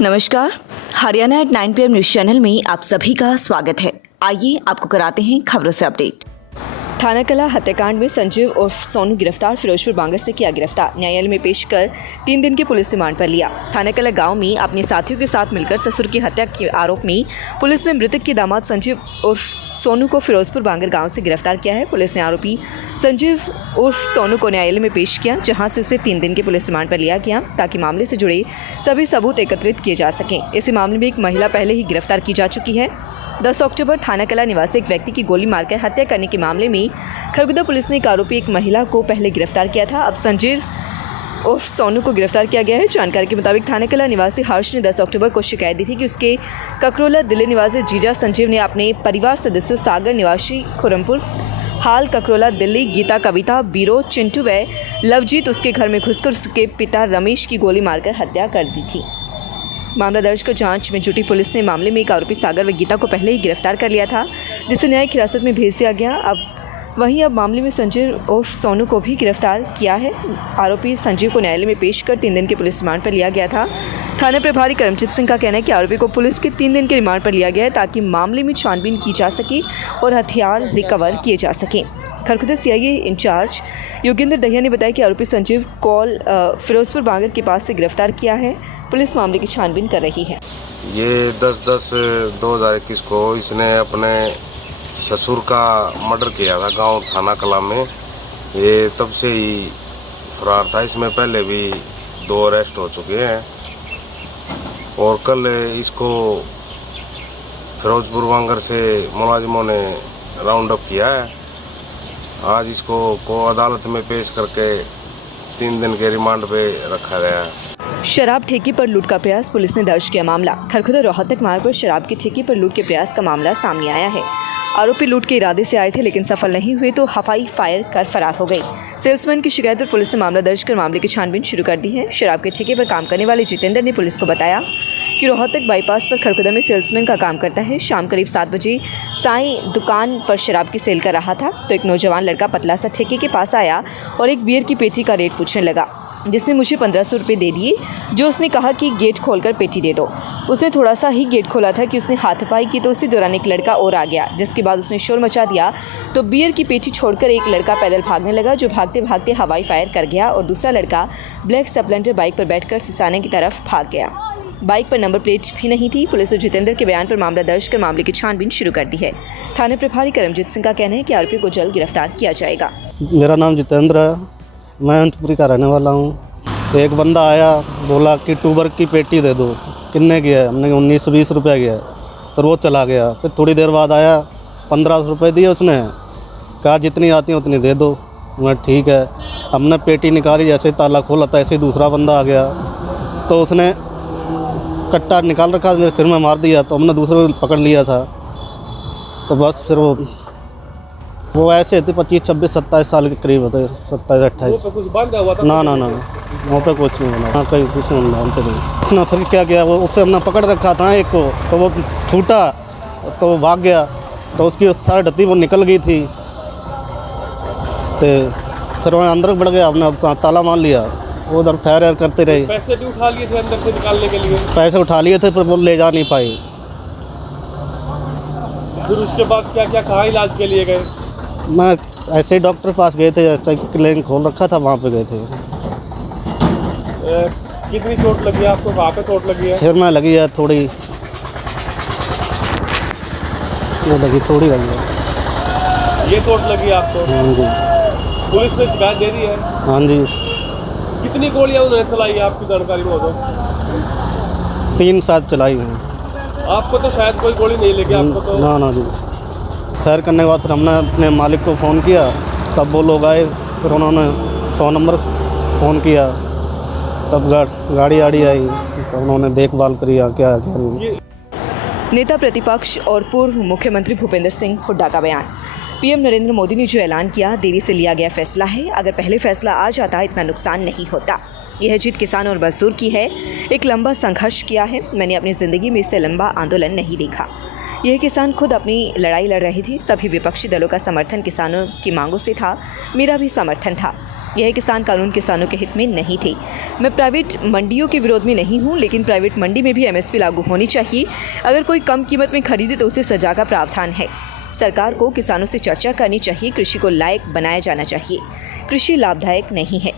नमस्कार, Haryana at 9 PM news channel में आप सभी का स्वागत है। आइए आपको कराते हैं खबरों से अपडेट। थाना कला हत्याकांड में संजीव उर्फ सोनू गिरफ्तार, फिरोजपुर बांगर से किया गिरफ्तार। न्यायालय में पेश कर 3 दिन के पुलिस रिमांड पर लिया। थाना कला गांव में अपने साथियों के साथ मिलकर ससुर की हत्या के आरोप में पुलिस ने मृतक के दामाद संजीव उर्फ सोनू को फिरोजपुर बांगर गांव से गिरफ्तार किया है। पुलिस ने आरोपी संजीव उर्फ सोनू को न्यायालय में पेश किया, जहां से उसे 3 दिन के पुलिस रिमांड पर लिया गया ताकि मामले से जुड़े सभी सबूत एकत्रित किए जा सकें। इस मामले में एक महिला पहले ही गिरफ्तार की जा चुकी है। 10 अक्टूबर थाना कला निवासी एक व्यक्ति की गोली मारकर हत्या करने के मामले में खरगोदा पुलिस ने एक आरोपी एक महिला को पहले गिरफ्तार किया था। अब संजीव उर्फ सोनू को गिरफ्तार किया गया है। जानकारी के मुताबिक थाना कला निवासी हर्ष ने 10 अक्टूबर को शिकायत दी थी कि उसके ककरोला दिल्ली निवासी जीजा संजीव ने अपने परिवार सदस्यों सागर निवासी खुरमपुर हाल ककरोला दिल्ली गीता कविता बीरो चिंटू व लवजीत उसके घर में घुसकर उसके पिता रमेश की गोली मारकर हत्या कर दी थी। मामला दर्ज कर जांच में जुटी पुलिस ने मामले में एक आरोपी सागर व गीता को पहले ही गिरफ्तार कर लिया था, जिसे न्यायिक हिरासत में भेज दिया गया। अब मामले में संजीव उर्फ सोनू को भी गिरफ्तार किया है। आरोपी संजीव को न्यायालय में पेश कर 3 दिन के पुलिस रिमांड पर लिया गया था। थाना प्रभारी करमजीत सिंह का कहना है कि आरोपी को पुलिस के 3 दिन के रिमांड पर लिया गया है ताकि मामले में छानबीन की जा सके और हथियार रिकवर किए जा सकें। खरगोदा सीआईए इंचार्ज योगेंद्र दहिया ने बताया कि आरोपी संजीव कॉल फिरोजपुर बांगर के पास से गिरफ्तार किया है। पुलिस मामले की छानबीन कर रही है। ये 10/10/2021 को इसने अपने ससुर का मर्डर किया था गांव थाना कला में। ये तब से ही फरार था। इसमें पहले भी 2 अरेस्ट हो चुके हैं और कल इसको फिरोजपुर बांगर से मुलाजिमों ने राउंड अप किया है। आज इसको अदालत में पेश करके 3 दिन के रिमांड पे रखा गया है। शराब ठेके पर लूट का प्रयास, पुलिस ने दर्ज किया मामला। खरगोदा रोहतक मार्ग पर शराब के ठेके पर लूट के प्रयास का मामला सामने आया है। आरोपी लूट के इरादे से आए थे लेकिन सफल नहीं हुए तो हवाई फायर कर फरार हो गई। सेल्समैन की शिकायत पर पुलिस ने मामला दर्ज कर मामले की छानबीन शुरू कर दी है। शराब के ठेके पर काम करने वाले जितेंद्र ने पुलिस को बताया कि रोहतक बाईपास पर खरगोदा में सेल्समैन का काम करता है। शाम करीब 7 बजे साईं दुकान पर शराब की सेल कर रहा था तो एक नौजवान लड़का पतला सा ठेके के पास आया और एक बियर की पेटी का रेट पूछने लगा, जिसने मुझे 1500 रुपये दे दिए, जो उसने कहा कि गेट खोलकर पेटी दे दो। उसने थोड़ा सा ही गेट खोला था कि उसने हाथापाई की तो उसी दौरान एक लड़का और आ गया, जिसके बाद उसने शोर मचा दिया तो बियर की पेटी छोड़कर एक लड़का पैदल भागने लगा, जो भागते भागते हवाई फायर कर गया और दूसरा लड़का ब्लैक स्प्लेंडर बाइक पर बैठकर सिसाने की तरफ भाग गया। बाइक पर नंबर प्लेट भी नहीं थी। पुलिस ने जितेंद्र के बयान पर मामला दर्ज कर मामले की छानबीन शुरू कर दी है। थाना प्रभारी करमजीत सिंह का कहना है कि आरोपी को जल्द गिरफ्तार किया जाएगा। मेरा नाम जितेंद्र है, मैं अंतपुरी का रहने वाला हूँ। एक बंदा आया, बोला कि ट्यूबर की पेटी दे दो। कितने की है? हमने 19-20 रुपये की है। फिर वो चला गया। फिर थोड़ी देर बाद आया, 1500 रुपये दिए उसने, कहा जितनी आती है उतनी दे दो। मैं ठीक है। हमने पेटी निकाली, जैसे ताला खोला था ऐसे ही दूसरा बंदा आ गया तो उसने कट्टा निकाल रखा मेरे सिर में मार दिया। तो हमने दूसरे को पकड़ लिया था। तो बस फिर वो ऐसे थे 25, 26, 27 साल के करीब होते, 27, 28। ना वहाँ पे कुछ नहीं बना। हाँ, कहीं कुछ नहीं जानते नहीं। उसने फिर क्या किया, वो उससे हमने पकड़ रखा था एक को, तो वो छूटा तो वो भाग गया। तो उसकी सारी डत्ती वो निकल गई थी। तो फिर वहाँ अंदर बढ़ गया, हमने ताला मार लिया। वो उधर फायर करते रहे। पैसे भी उठा लिए थे अंदर से निकालने के लिए? पैसे उठा लिए थे, पर वो ले जा नहीं पाए। फिर उसके बाद क्या कहाँ इलाज के लिए गए? मैं ऐसे ही डॉक्टर पास गए थे, ऐसा क्लिनिक खोल रखा था, वहाँ पे गए थे। कितनी चोट लगी है आपको? कहाँ पे चोट लगी है? सिर में लगी है थोड़ी, ये लगी थोड़ी लगी है। ये चोट लगी है आपको? हाँ जी। पुलिस ने शिकायत दे दी है? हाँ जी। कितनी गोलियां उन्होंने चलाई है आपकी जानकारी में हो तो? 3 साथ चलाई हैं। आपको तो शायद कोई गोली नहीं लगी आपको तो? ना जी। फायर करने के बाद फिर हमने अपने मालिक को फ़ोन किया, तब वो लोग आए। फिर उन्होंने 100 नंबर फ़ोन किया, तब गाड़ी आई, तो उन्होंने देखभाल करी क्या नेता प्रतिपक्ष और पूर्व मुख्यमंत्री भूपेंद्र सिंह हुड्डा का बयान। पीएम नरेंद्र मोदी ने जो ऐलान किया, देरी से लिया गया फैसला है। अगर पहले फैसला आ जाता इतना नुकसान नहीं होता। यह जीत किसान और मजदूर की है। एक लंबा संघर्ष किया है। मैंने अपनी ज़िंदगी में इससे लंबा आंदोलन नहीं देखा। यह किसान खुद अपनी लड़ाई लड़ रहे थे। सभी विपक्षी दलों का समर्थन किसानों की मांगों से था, मेरा भी समर्थन था। यह किसान कानून किसानों के हित में नहीं थे। मैं प्राइवेट मंडियों के विरोध में नहीं हूं, लेकिन प्राइवेट मंडी में भी एमएसपी लागू होनी चाहिए। अगर कोई कम कीमत में खरीदे तो उसे सजा का प्रावधान है। सरकार को किसानों से चर्चा करनी चाहिए। कृषि को लायक बनाया जाना चाहिए। कृषि लाभदायक नहीं है।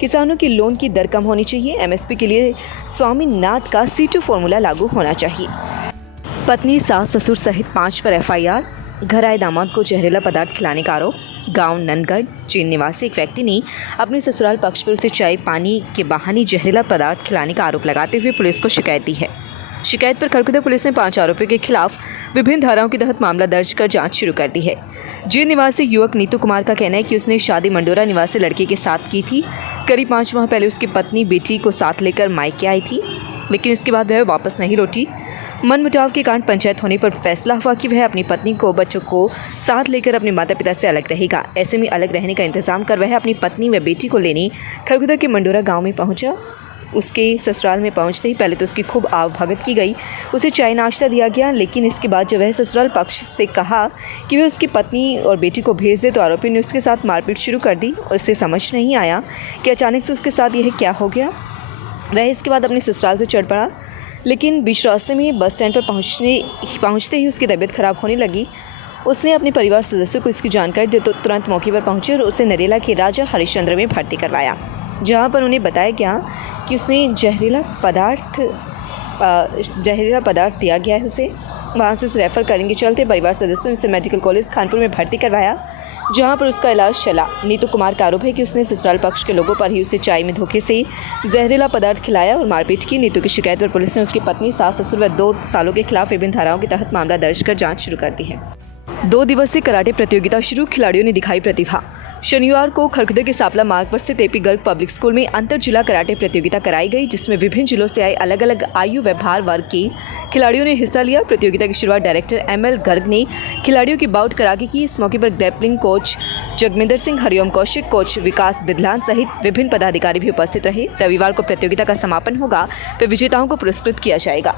किसानों की लोन की दर कम होनी चाहिए। एमएसपी के लिए स्वामीनाथ का C2 फॉर्मूला लागू होना चाहिए। पत्नी, सास, ससुर सहित 5 पर एफआईआर। घर आए दामाद को जहरीला पदार्थ खिलाने का आरोप। गांव नंदगढ़ चीन निवासी एक व्यक्ति ने अपने ससुराल पक्ष पर उसे चाय पानी के बहाने जहरीला पदार्थ खिलाने का आरोप लगाते हुए पुलिस को शिकायत दी है। शिकायत पर खरखुदा पुलिस ने 5 आरोपियों के खिलाफ विभिन्न धाराओं के तहत मामला दर्ज कर जांच शुरू कर दी है। जींद निवासी युवक नीतू कुमार का कहना है कि उसने शादी मंडोरा निवासी लड़के के साथ की थी। करीब 5 माह पहले उसकी पत्नी बेटी को साथ लेकर मायके आई थी, लेकिन इसके बाद वह वापस नहीं लौटी। मनमुटाव के कारण पंचायत होने पर फैसला हुआ कि वह अपनी पत्नी को बच्चों को साथ लेकर अपने माता पिता से अलग रहेगा। ऐसे में अलग रहने का इंतजाम कर वह अपनी पत्नी व बेटी को लेने खरखुदा के मंडोरा गांव में पहुंचा। उसके ससुराल में पहुंचते ही पहले तो उसकी खूब आवभगत की गई। उसे चाय नाश्ता दिया गया, लेकिन इसके बाद जब वह ससुराल पक्ष से कहा कि वह उसकी पत्नी और बेटी को भेज दे तो आरोपी ने उसके साथ मारपीट शुरू कर दी। उसे समझ नहीं आया कि अचानक से उसके साथ यह क्या हो गया। वह इसके बाद अपने ससुराल से चढ़ पड़ा, लेकिन बीच रास्ते में बस स्टैंड पर पहुंचते ही उसकी तबीयत खराब होने लगी। उसने अपने परिवार सदस्यों को इसकी जानकारी दी तो तुरंत मौके पर पहुंचे और उसे नरेला के राजा हरिश्चंद्र में भर्ती करवाया, जहां पर उन्हें बताया गया कि उसने जहरीला पदार्थ दिया गया है उसे। वहां से उसे रेफ़र करने के चलते परिवार सदस्यों ने उसे मेडिकल कॉलेज कानपुर में भर्ती करवाया, जहां पर उसका इलाज चला। नीतू कुमार का आरोप है कि उसने ससुराल पक्ष के लोगों पर ही उसे चाय में धोखे से जहरीला पदार्थ खिलाया और मारपीट की। नीतू की शिकायत पर पुलिस ने उसकी पत्नी, सास, ससुर व 2 सालों के खिलाफ विभिन्न धाराओं के तहत मामला दर्ज कर जांच शुरू कर दी है। 2 दिवसीय कराटे प्रतियोगिता शुरू। खिलाड़ियों ने दिखाई प्रतिभा। शनिवार को खरखुदा के सापला मार्ग पर स्थित एपी गर्ग पब्लिक स्कूल में अंतर जिला कराटे प्रतियोगिता कराई गई, जिसमें विभिन्न जिलों से आए अलग अलग आयु व भार वर्ग के खिलाड़ियों ने हिस्सा लिया। प्रतियोगिता की शुरुआत डायरेक्टर ML गर्ग ने खिलाड़ियों की बाउट करा के की। इस मौके पर grappling coach Jagminder Singh, Hariom Kaushik, coach Vikas Bidlan सहित विभिन्न पदाधिकारी भी उपस्थित रहे। रविवार को प्रतियोगिता का समापन होगा, फिर विजेताओं को पुरस्कृत किया जाएगा।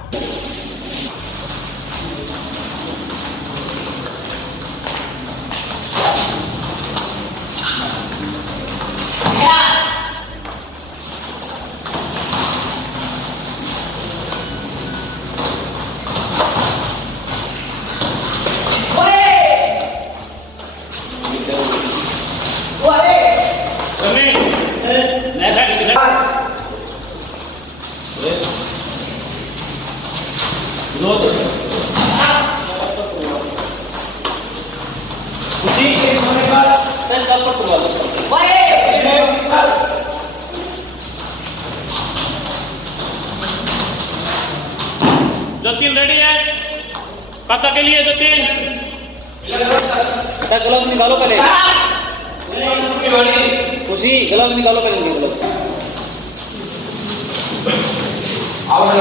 जतिन रेडी है कथा के लिए? जतिन ग्लव्स निकालो पहले। खुशी ग्लव्स निकालो पहले। आओ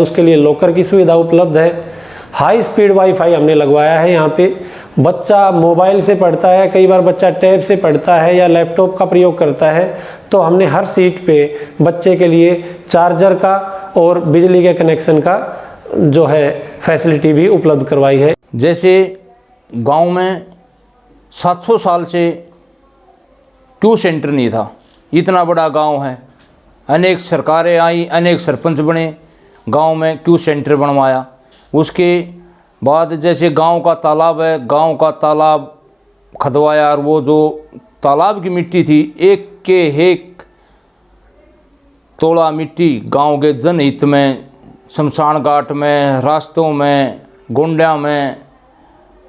उसके लिए लॉकर की सुविधा उपलब्ध है। हाई स्पीड वाईफाई हमने लगवाया है यहाँ पे। बच्चा मोबाइल से पढ़ता है, कई बार बच्चा टैब से पढ़ता है या लैपटॉप का प्रयोग करता है, तो हमने हर सीट पे बच्चे के लिए चार्जर का और बिजली के कनेक्शन का जो है फैसिलिटी भी उपलब्ध करवाई है। जैसे गांव में 700 साल से ट्यूशन सेंटर नहीं था, इतना बड़ा गांव है, अनेक सरकारें आई, अनेक सरपंच बने, गांव में ट्यूशन सेंटर बनवाया। उसके बाद जैसे गांव का तालाब है, गांव का तालाब खदवाया, और वो जो तालाब की मिट्टी थी, एक के एक तोड़ा मिट्टी गांव के जनहित में, शमशान घाट में, रास्तों में, गोंडिया में,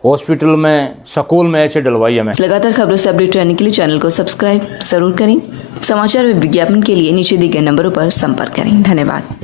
हॉस्पिटल में, स्कूल में ऐसे डलवाई हमें। लगातार खबरों से अपडेट रहने के लिए चैनल को सब्सक्राइब जरूर करें। समाचार व विज्ञापन के लिए नीचे दिए गए नंबरों पर संपर्क करें। धन्यवाद।